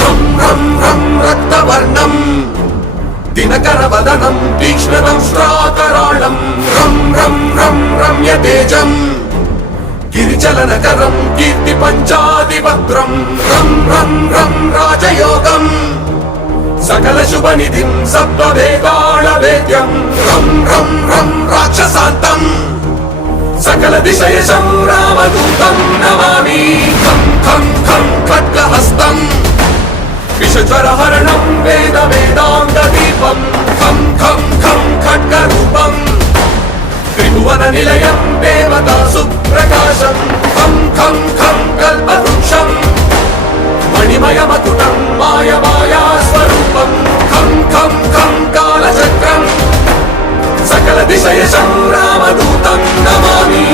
రం రం రం రక్తవర్ణం దినకరవదనం తీక్ష్ణదంష్ట్రాకరాళం రం రం రం రమ్యతేజం గిరిచలనకరం కీర్తి పంచాదివక్త్రం రం రం రం రాజయోగం సకల శుభనిధిం సప్తవేదాళవేద్యం రం రం రం రాక్షసాంతం సకల దిశయశం రామదూతం నమామి ఖం ఖం ఖం ఖడ్గహస్తం విషజ్వరహరణం వేద వేదాంగ దీపం ఖం ఖం ఖం ఖడ్గరూపం త్రిభువన నిలయం దేవతా సుప్రకాశం ఖం ఖం ఖం కల్పవృక్షం మణిమయమకుటం మాయమాయా స్వరూపం ఖం ఖం ఖం కాలచక్రం సకల దిశయశం రామదూతం నమామి